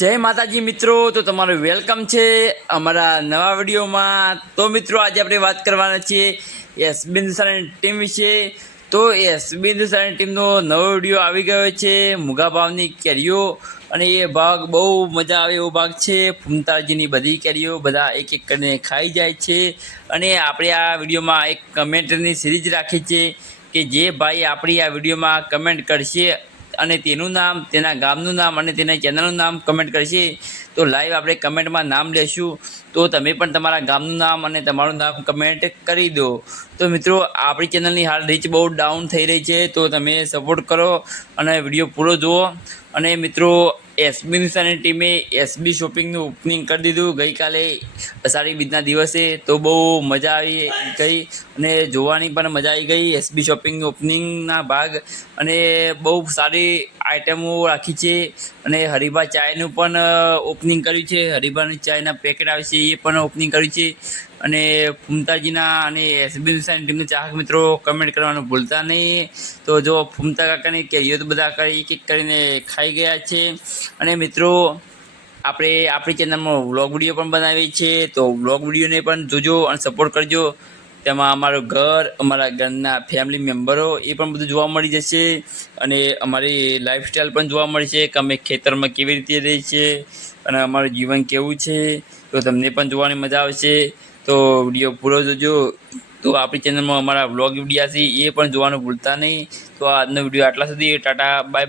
જય માતાજી મિત્રો, તો તમારું વેલકમ છે અમારા નવા વિડીયોમાં. તો મિત્રો, આજે આપણે વાત કરવાના છીએ એસબી હિન્દુસ્તાની ટીમ વિશે. તો એસબી હિન્દુસ્તાની ટીમનો નવો વીડિયો આવી ગયો છે મુગા ભાવની કેરીઓ. અને એ ભાગ બહુ મજા આવે એવો ભાગ છે, ફૂમતાજીની બધી કેરીઓ બધા એક એક કરીને ખાઈ જાય છે. અને આપણે આ વિડીયોમાં એક કમેન્ટની સિરીઝ રાખી છે કે જે ભાઈ આપણી આ વિડીયોમાં કમેન્ટ કરશે અને તેનું નામ, તેના ગામનું નામ અને તેના ચેનલનું નામ કમેન્ટ કરશે. તો લાઈવ આપણે કમેન્ટમાં નામ લેશું. તો તમે પણ તમારા ગામનું નામ અને તમારું નામ કમેન્ટ કરી દો. તો મિત્રો, આપણી ચેનલની હાલ રીચ બહુ ડાઉન થઈ રહી છે. તો તમે સપોર્ટ કરો અને વીડિયો પૂરો જુઓ. અને મિત્રો એસબી હિન્દુસ્તાની ટીમે એસબી શોપિંગનું ઓપનિંગ કરી દીધું. ગઈકાલે અષાઢી બીજના દિવસે તો બહુ મજા આવી ગઈ અને જોવાની પણ મજા આવી ગઈ. એસબી શોપિંગ ઓપનિંગના ભાગ અને બહુ સારી આઇટમો રાખી છે અને હરિભા ચાયનું પણ ઓપનિંગ કર્યું છે. હરિભાની ચાયના પેકેટ આવે છે, એ પણ ઓપનિંગ કર્યું છે. અને ફૂમતાજીના અને એસબી હિન્દુસ્તાની ટીમના ચાહક મિત્રો કમેન્ટ કરવાનું ભૂલતા નહીં. તો જો ફૂમતા કાકાની કેરીઓ તો બધા કરી, એક એક કરીને ખાઈ ગયા છે. અને મિત્રો, આપણે આપણી ચેનલમાં વ્લોગ વીડિયો પણ બનાવીએ છીએ તો વ્લોગ વિડીયોને પણ જોજો અને સપોર્ટ કરજો. તેમાં અમારું ઘર, અમારા ઘરના ફેમિલી મેમ્બરો એ પણ બધું જોવા મળી જશે. અને અમારી લાઈફસ્ટાઈલ પણ જોવા મળશે કે અમે ખેતરમાં કેવી રીતે રહીએ છીએ અને અમારું જીવન કેવું છે. તો તમને પણ જોવાની મજા આવશે. તો વીડિયો પૂરો જોજો. તો આપણી ચેનલમાં અમારા વ્લોગ વિડીયા છે, એ પણ જોવાનું ભૂલતા નહીં. તો આજનો વીડિયો આટલા સુધી, ટાટા બાય બાય